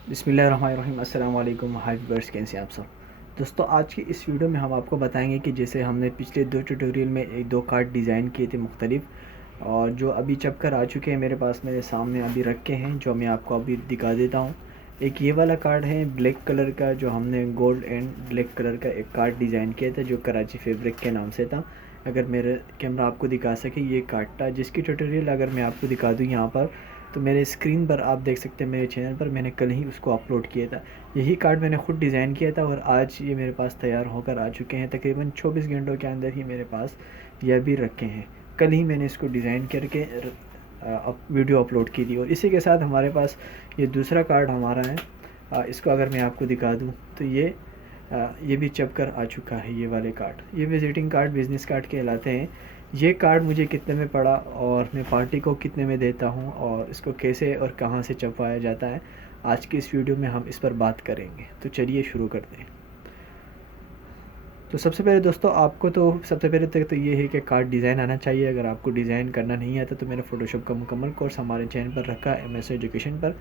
बिस्मिल्लाहिर्रहमानिर्रहीम। अस्सलाम वालेकुम। हाय व्यूअर्स, कैसे हैं आप सब दोस्तों। आज की इस वीडियो में हम आपको बताएंगे कि जैसे हमने पिछले दो ट्यूटोरियल में एक दो कार्ड डिज़ाइन किए थे मुख्तलिफ, और जो अभी चप कर आ चुके हैं मेरे पास, मेरे सामने अभी रखे हैं, जो मैं आपको अभी दिखा देता हूँ। एक ये वाला कार्ड है ब्लैक कलर का, जो हमने गोल्ड एंड ब्लैक कलर का एक कार्ड डिज़ाइन किया था, जो कराची फैब्रिक के नाम से था। अगर मेरा कैमरा आपको दिखा सके, ये कार्ड था, जिसकी ट्यूटोरियल अगर मैं आपको दिखा दूँ यहाँ पर, तो मेरे स्क्रीन पर आप देख सकते हैं। मेरे चैनल पर मैंने कल ही उसको अपलोड किया था। यही कार्ड मैंने ख़ुद डिज़ाइन किया था, और आज ये मेरे पास तैयार होकर आ चुके हैं। तकरीबन 24 घंटों के अंदर ही मेरे पास यह भी रखे हैं। कल ही मैंने इसको डिज़ाइन करके वीडियो अपलोड की थी। और इसी के साथ हमारे पास ये दूसरा कार्ड हमारा है। इसको अगर मैं आपको दिखा दूँ तो ये भी चप कर आ चुका है। ये वाले कार्ड, ये विज़िटिंग कार्ड, बिज़नेस कार्ड कहलाते हैं। ये कार्ड मुझे कितने में पड़ा, और मैं पार्टी को कितने में देता हूँ, और इसको कैसे और कहाँ से छपवाया जाता है, आज की इस वीडियो में हम इस पर बात करेंगे। तो चलिए शुरू करते हैं। तो सबसे पहले दोस्तों, आपको तो सबसे पहले तक तो ये है कि कार्ड डिज़ाइन आना चाहिए। अगर आपको डिज़ाइन करना नहीं आता तो मैंने फ़ोटोशॉप का मुकम्मल कोर्स हमारे चैनल पर रखा है, MS एजुकेशन पर।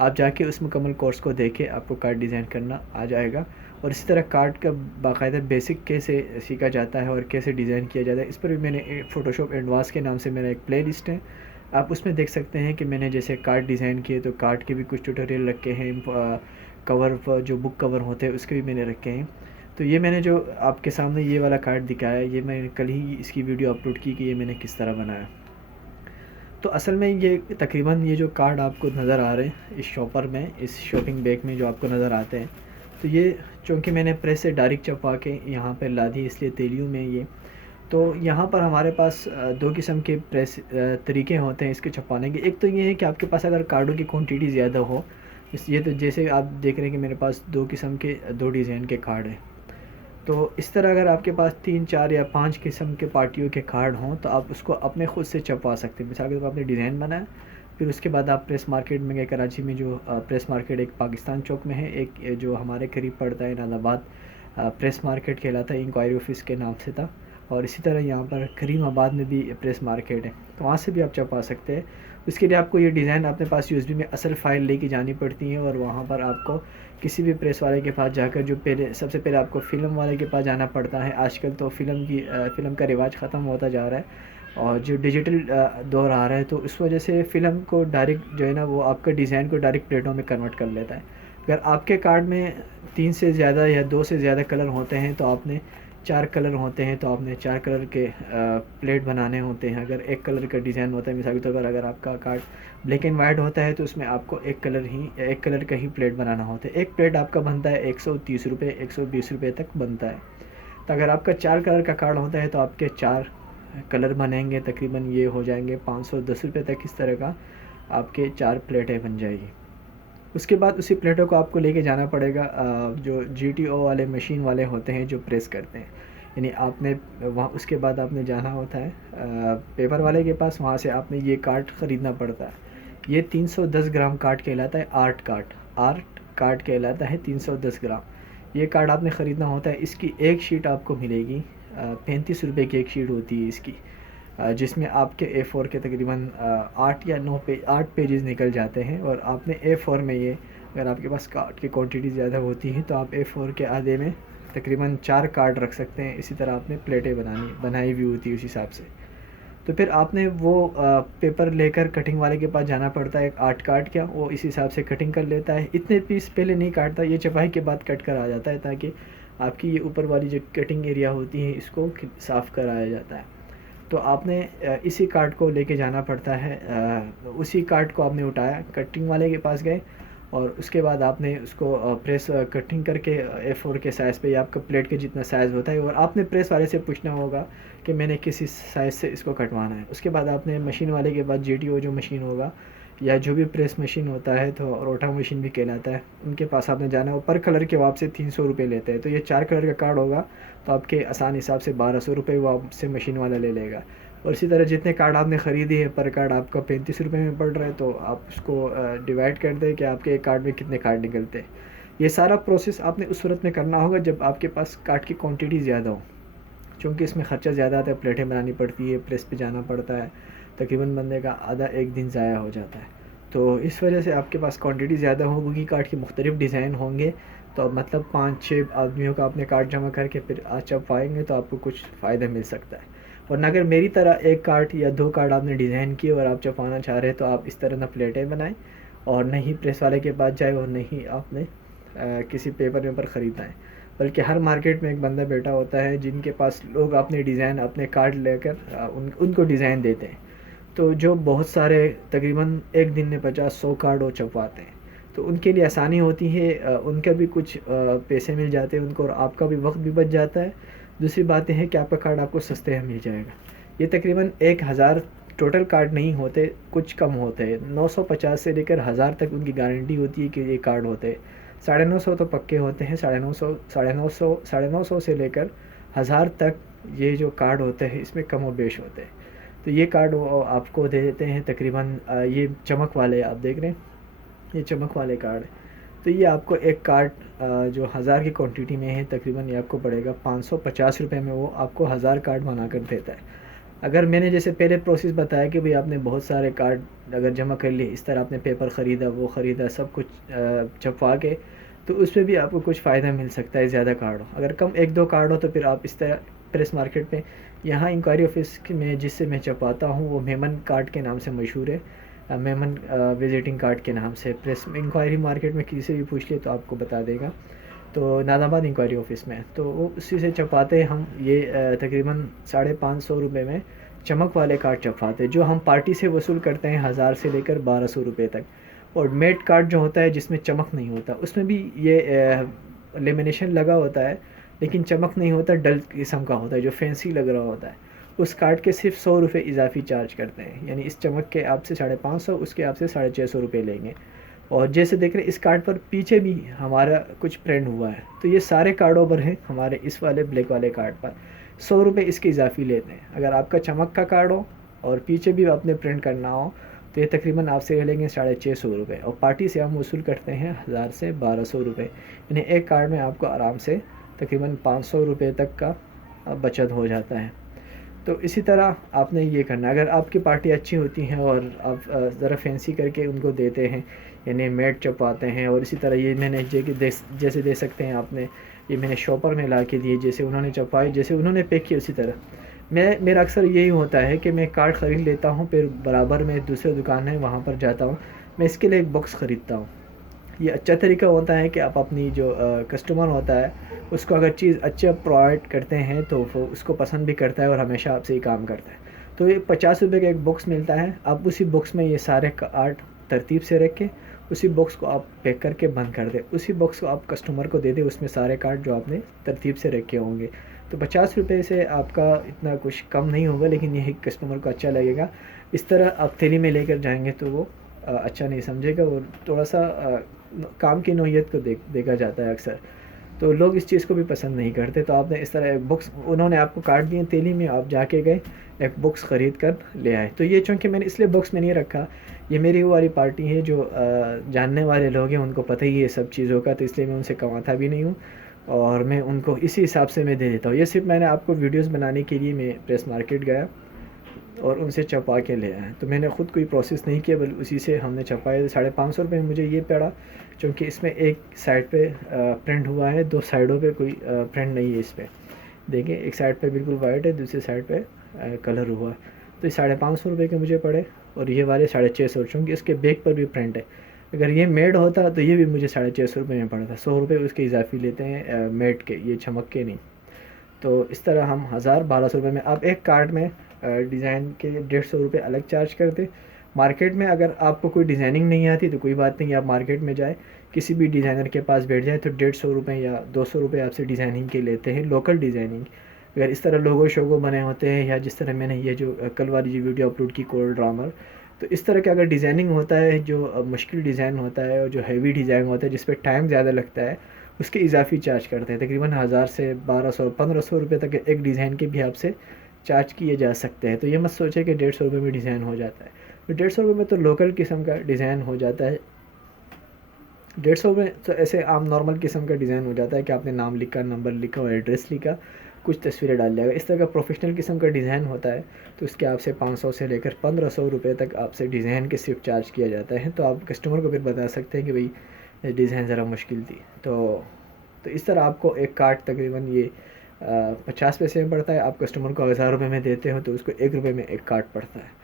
आप जाके उस मुकम्मल कोर्स को देखें, आपको कार्ड डिज़ाइन करना आ जाएगा। और इसी तरह कार्ड का बाकायदा बेसिक कैसे सीखा जाता है और कैसे डिज़ाइन किया जाता है, इस पर भी मैंने फ़ोटोशॉप एडवांस के नाम से मेरा एक प्ले लिस्ट है। आप उसमें देख सकते हैं कि मैंने जैसे कार्ड डिज़ाइन किए, तो कार्ड के भी कुछ ट्यूटोरियल रखे हैं। कवर पर जो बुक कवर होते हैं उसके भी मैंने रखे हैं। तो ये मैंने जो आपके सामने ये वाला कार्ड दिखाया है, ये मैंने कल ही इसकी वीडियो अपलोड की कि ये मैंने किस तरह बनाया। तो असल में ये तकरीबन ये जो कार्ड आपको नज़र आ रहे हैं इस शॉपर में, इस शॉपिंग बैग में जो आपको नज़र आते हैं, तो ये चूँकि मैंने प्रेस से डायरेक्ट छपवा के यहाँ पर ला दी, इसलिए तेलियों में ये। तो यहाँ पर हमारे पास दो किस्म के प्रेस तरीके होते हैं इसके छपवाने के। एक तो ये है कि आपके पास अगर कार्डों की क्वांटिटी ज़्यादा हो, ये तो जैसे आप देख रहे हैं कि मेरे पास दो किस्म के दो डिज़ाइन के कार्ड हैं। तो इस तरह अगर आपके पास 3, 4 या 5 किस्म के पार्टियों के कार्ड हों, तो आप उसको अपने ख़ुद से छपवा सकते हैं। मिसाल के तौर पर आपने डिज़ाइन बनाया, फिर उसके बाद आप प्रेस मार्केट में गए। कराची में जो प्रेस मार्केट एक पाकिस्तान चौक में है, एक जो हमारे करीब पड़ता है नाज़ाबाद, प्रेस मार्केट कहलाता है, इंक्वायरी ऑफिस के नाम से था। और इसी तरह यहाँ पर करीमाबाद में भी प्रेस मार्केट है, तो वहाँ से भी आप छपवा सकते हैं। उसके लिए आपको ये डिज़ाइन अपने पास USB में असल फ़ाइल लेके जानी पड़ती है, और वहाँ पर आपको किसी भी प्रेस वाले के पास जाकर, जो पहले सबसे पहले आपको फ़िल्म वाले के पास जाना पड़ता है। आजकल तो फ़िल्म का रिवाज ख़त्म होता जा रहा है, और जो डिजिटल दौर आ रहा है, तो उस वजह से फ़िल्म को डायरेक्ट जो है ना, वो आपका डिज़ाइन को डायरेक्ट प्लेटों में कन्वर्ट कर लेता है। अगर आपके कार्ड में 3 से ज़्यादा या 2 से ज़्यादा कलर होते हैं, तो आपने 4 कलर होते हैं, तो आपने 4 कलर के प्लेट बनाने होते हैं। अगर एक कलर का डिज़ाइन होता है, मिसाल के तौर पर अगर आपका कार्ड ब्लैक एंड वाइट होता है, तो उसमें आपको एक कलर का ही प्लेट बनाना होता है। एक प्लेट आपका बनता है 130 रुपये, 120 रुपये तक बनता है। तो अगर आपका 4 कलर का कार्ड होता है, तो आपके 4 कलर बनेंगे, तकरीबन ये हो जाएंगे 510 रुपये तक। इस तरह का आपके 4 प्लेटें बन जाएगी। उसके बाद उसी प्लेटों को आपको लेके जाना पड़ेगा जो GTO वाले मशीन वाले होते हैं, जो प्रेस करते हैं। यानी आपने वहाँ, उसके बाद आपने जाना होता है पेपर वाले के पास, वहाँ से आपने ये कार्ड ख़रीदना पड़ता है। ये 310 ग्राम कार्ड कहलाता है। आर्ट कार्ड कहलाता है 310 ग्राम। ये कार्ड आपने ख़रीदना होता है। इसकी एक शीट आपको मिलेगी, 35 रुपये की एक शीट होती है इसकी, जिसमें आपके A4 के तकरीबन 8 पेजेस निकल जाते हैं। और आपने A4 में ये, अगर आपके पास कार्ड की क्वांटिटी ज़्यादा होती है, तो आप A4 के आधे में तकरीबन 4 कार्ड रख सकते हैं। इसी तरह आपने प्लेटें बनाई हुई होती है उस हिसाब से। तो फिर आपने वो पेपर लेकर कटिंग वाले के पास जाना पड़ता है। 8 काट क्या, वो इस हिसाब से कटिंग कर लेता है। इतने पीस पहले नहीं काटता, ये छपाई के बाद कट कर आ जाता है, ताकि आपकी ये ऊपर वाली जो कटिंग एरिया होती है, इसको साफ़ कराया जाता है। तो आपने इसी कार्ड को लेके जाना पड़ता है। उसी कार्ड को आपने उठाया, कटिंग वाले के पास गए, और उसके बाद आपने उसको प्रेस कटिंग करके A4 के साइज़ पे, या आपका प्लेट के जितना साइज़ होता है, और आपने प्रेस वाले से पूछना होगा कि मैंने किस साइज़ से इसको कटवाना है। उसके बाद आपने मशीन वाले के पास, GTO जो मशीन होगा, या जो भी प्रेस मशीन होता है, तो रोटा मशीन भी कहलाता है, उनके पास आपने जाना है। वो पर कलर के वो आपसे 300 रुपये लेते हैं। तो ये 4 कलर का कार्ड होगा, तो आपके आसान हिसाब से 1200 रुपये वो आपसे मशीन वाला ले लेगा। और इसी तरह जितने कार्ड आपने ख़रीदी है, पर कार्ड आपका 35 रुपये में पड़ रहा है, तो आप उसको डिवाइड कर दें कि आपके एक कार्ड में कितने कार्ड निकलते हैं। ये सारा प्रोसेस आपने उस सूरत में करना होगा जब आपके पास कार्ड की क्वांटिटी ज़्यादा हो, क्योंकि इसमें ख़र्चा ज़्यादा आता है। प्लेटें बनानी पड़ती है, प्रेस पे जाना पड़ता है, तकरीबन बंदे का आधा एक दिन ज़ाया हो जाता है। तो इस वजह से आपके पास क्वांटिटी ज़्यादा होगी, कार्ड के मुख्तलिफ़ डिज़ाइन होंगे, तो मतलब 5-6 आदमियों का अपने कार्ड जमा करके फिर आज छपवाएँगे तो आपको कुछ फ़ायदा मिल सकता है। वरना अगर मेरी तरह एक कार्ड या 2 कार्ड आपने डिज़ाइन किए और आप छपवाना चाह रहे हैं तो आप इस तरह ना प्लेटें बनाएँ और ना ही प्रेस वाले के पास जाए और ना ही आपने किसी पेपर ख़रीदना है। बल्कि हर मार्केट में एक बंदा बैठा होता है जिनके पास लोग अपने डिज़ाइन अपने कार्ड लेकर उनको डिज़ाइन देते हैं। तो जो बहुत सारे तकरीबन एक दिन में 50-100 कार्ड वो छपवाते हैं, तो उनके लिए आसानी होती है, उनका भी कुछ पैसे मिल जाते हैं उनको और आपका भी वक्त भी बच जाता है। दूसरी बात यह है कि आपका कार्ड आपको सस्ते में मिल जाएगा। ये तकरीबन 1000 टोटल कार्ड नहीं होते, कुछ कम होते हैं। 950 से लेकर 1000 तक उनकी गारंटी होती है कि ये कार्ड होते हैं। 950 तो पक्के होते हैं, 950 से लेकर 1000 तक ये जो कार्ड होते हैं इसमें कम और बेश होते हैं। तो ये कार्ड वो आपको दे देते हैं तकरीबन, ये चमक वाले आप देख रहे हैं, ये चमक वाले कार्ड। तो ये आपको एक कार्ड जो 1000 की क्वांटिटी में है तकरीबन ये आपको पड़ेगा 550 रुपये में, वो आपको 1000 कार्ड बना कर देता है। अगर मैंने जैसे पहले प्रोसेस बताया कि भाई आपने बहुत सारे कार्ड अगर जमा कर लिए, इस तरह आपने पेपर ख़रीदा, वो ख़रीदा, सब कुछ छपवा के, तो उसमें भी आपको कुछ फ़ायदा मिल सकता है ज़्यादा कार्ड हो। अगर कम 1-2 कार्ड हो तो फिर आप इस तरह प्रेस मार्केट में, यहाँ इंक्वायरी ऑफिस में जिससे मैं छपाता हूँ वो मेमन कार्ड के नाम से मशहूर है, मेमन विजिटिंग कार्ड के नाम से। प्रेस इंक्वायरी मार्केट में किसी से भी पूछ ले तो आपको बता देगा। तो नादाबाद इंक्वायरी ऑफिस में, तो वो उसी से छपाते हैं हम। ये तकरीबन 550 रुपये में चमक वाले कार्ड छपवाते हैं, जो हम पार्टी से वसूल करते हैं 1000 से लेकर 1200 रुपये तक। और मेट कार्ड जो होता है जिसमें चमक नहीं होता, उसमें भी ये लेमिनेशन लगा होता है लेकिन चमक नहीं होता, डल किस्म का होता है जो फैंसी लग रहा होता है। उस कार्ड के सिर्फ 100 रुपये इजाफी चार्ज करते हैं, यानी इस चमक के आपसे 550, उसके आपसे 650 रुपये लेंगे। और जैसे देख रहे हैं इस कार्ड पर पीछे भी हमारा कुछ प्रिंट हुआ है, तो ये सारे कार्डों पर है हमारे इस वाले ब्लैक वाले कार्ड पर 100 रुपये इसके इजाफी लेते हैं। अगर आपका चमक का कार्ड हो और पीछे भी आपने प्रिंट करना हो तो ये तकरीबन आपसे लेंगे 650 रुपये, और पार्टी से हम वसूल करते हैं 1000 से 1200 रुपये। यानी एक कार्ड में आपको आराम से तकरीबन 500 रुपये तक का बचत हो जाता है। तो इसी तरह आपने ये करना। अगर आपकी पार्टी अच्छी होती है और आप ज़रा फैंसी करके उनको देते हैं, यानी मेट छपवाते हैं, और इसी तरह ये मैंने जैसे दे सकते हैं आपने, ये मैंने शॉपर में ला के दिए, जैसे उन्होंने छपवाए, जैसे उन्होंने पैक किया उसी तरह। मेरा अक्सर यही होता है कि मैं कार्ड ख़रीद लेता हूँ, फिर बराबर में दूसरी दुकान है वहाँ पर जाता हूँ, मैं इसके लिए एक बॉक्स ख़रीदता हूँ। ये अच्छा तरीका होता है कि आप अपनी जो कस्टमर होता है उसको अगर चीज़ अच्छा प्रोवाइड करते हैं तो वो उसको पसंद भी करता है और हमेशा आपसे ही काम करता है। तो ये 50 रुपये का एक बॉक्स मिलता है, आप उसी बॉक्स में ये सारे कार्ड तरतीब से रख के उसी बॉक्स को आप पैक करके बंद कर दें, उसी बॉक्स को आप कस्टमर को दे दें, उसमें सारे कार्ड जो आपने तरतीब से रखे होंगे। तो 50 रुपये से आपका इतना कुछ कम नहीं होगा, लेकिन यही कस्टमर को अच्छा लगेगा। इस तरह आप थैली में लेकर जाएंगे तो वो अच्छा नहीं समझेगा और थोड़ा सा काम की नौइयत को देखा जाता है अक्सर, तो लोग इस चीज़ को भी पसंद नहीं करते। तो आपने इस तरह एक बुक्स, उन्होंने आपको कार्ड दिए तेली में, आप जाके गए एक बुक्स ख़रीद कर ले आए। तो ये चूँकि मैंने इसलिए बुक्स में नहीं रखा, ये मेरी वो वाली पार्टी है जो जानने वाले लोग हैं, उनको पता ही है सब चीज़ों का, तो इसलिए मैं उनसे कमाता भी नहीं हूँ और मैं उनको इसी हिसाब से मैं दे देता हूँ। ये सिर्फ मैंने आपको वीडियोज़ बनाने के लिए मैं प्रेस मार्केट गया और उनसे छपा के ले आए, तो मैंने ख़ुद कोई प्रोसेस नहीं किया, बल्कि उसी से हमने छपाया। 550 रुपये में मुझे ये पड़ा, क्योंकि इसमें एक साइड पे प्रिंट हुआ है, दो साइडों पे कोई प्रिंट नहीं है। इस पर देखिए एक साइड पे बिल्कुल वाइट है, दूसरी साइड पे कलर हुआ, तो ये 550 रुपये के मुझे पड़े। और ये वाले 650, चूँकि इसके बैक पर भी प्रिंट है। अगर ये मेड होता तो ये भी मुझे 650 रुपये में पड़ता। 100 रुपये उसके इजाफी लेते हैं मेड के, ये चमक के नहीं। तो इस तरह हम 1000-1200 रुपये में, आप एक कार्ड में डिज़ाइन के 150 रुपये अलग चार्ज करते। मार्केट में अगर आपको कोई डिज़ाइनिंग नहीं आती तो कोई बात नहीं, आप मार्केट में जाए किसी भी डिज़ाइनर के पास बैठ जाए तो 150 रुपये या 200 रुपये आपसे डिज़ाइनिंग के लेते हैं, लोकल डिज़ाइनिंग। अगर इस तरह लोगो शोगो बने होते हैं, या जिस तरह मैंने ये जो कल वाली जो वीडियो अपलोड की कोरल ड्रामर, तो इस तरह का अगर डिज़ाइनिंग होता है जो मुश्किल डिज़ाइन होता है और जो हैवी डिज़ाइन होता है जिस पर टाइम ज़्यादा लगता है, उसके इजाफी चार्ज करते हैं। तकरीबन 1000 से 1200-1500 रुपये तक एक डिज़ाइन के भी आपसे चार्ज किए जा सकते हैं। तो ये मत सोचे कि 150 रुपये में डिज़ाइन हो जाता है, तो 150 रुपये में तो लोकल किस्म का डिज़ाइन हो जाता है। 150 में तो ऐसे आम नॉर्मल किस्म का डिज़ाइन हो जाता है कि आपने नाम लिखा, नंबर लिखा और एड्रेस लिखा, कुछ तस्वीरें डाल जाएगा। इस तरह का प्रोफेशनल किस्म का डिज़ाइन होता है तो उसके आपसे 500 से लेकर 1500 रुपये तक आपसे डिज़ाइन के सिर्फ चार्ज किया जाता है। तो आप कस्टमर को फिर बता सकते हैं कि भाई ये डिज़ाइन ज़रा मुश्किल थी। तो इस तरह आपको एक कार्ड तकरीबन ये 50 पैसे में पड़ता है। आप कस्टमर को 1000 रुपये में देते हो तो उसको 1 रुपये में एक कार्ड पड़ता है।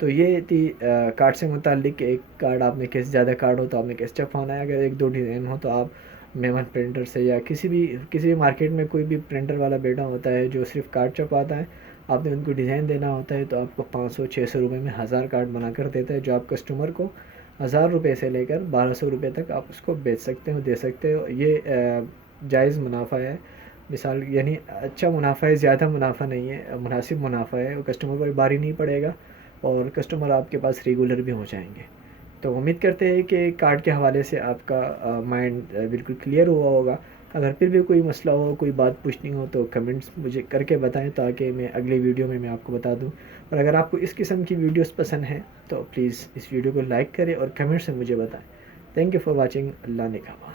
तो ये थी कार्ड से मुतालिक कि एक कार्ड आपने कैसे ज़्यादा कार्ड हो तो आपने कैसे छपवाना है। अगर एक दो डिज़ाइन हो तो आप मेमन प्रिंटर से या किसी भी मार्केट में कोई भी प्रिंटर वाला बेटा होता है जो सिर्फ कार्ड छपवाता है, आपने उनको डिज़ाइन देना होता है तो आपको 500-600 रुपये में 1000 कार्ड बना कर देता है, जो आप कस्टमर को 1000 रुपये से लेकर 1200 रुपये तक आप उसको बेच सकते हो, दे सकते हो। ये जायज़ मुनाफा है, मिसाल यानी अच्छा मुनाफा है, ज़्यादा मुनाफा नहीं है, मुनासिब मुनाफा है। कस्टमर को भारी नहीं पड़ेगा और कस्टमर आपके पास रेगुलर भी हो जाएंगे। तो उम्मीद करते हैं कि कार्ड के हवाले से आपका माइंड बिल्कुल क्लियर हुआ होगा। अगर फिर भी कोई मसला हो, कोई बात पूछनी हो तो कमेंट्स मुझे करके बताएं ताकि मैं अगले वीडियो में मैं आपको बता दूं। और अगर आपको इस किस्म की वीडियोस पसंद हैं तो प्लीज़ इस वीडियो को लाइक करें और कमेंट्स में मुझे बताएं। Thank you for watching. Allah ने कहा।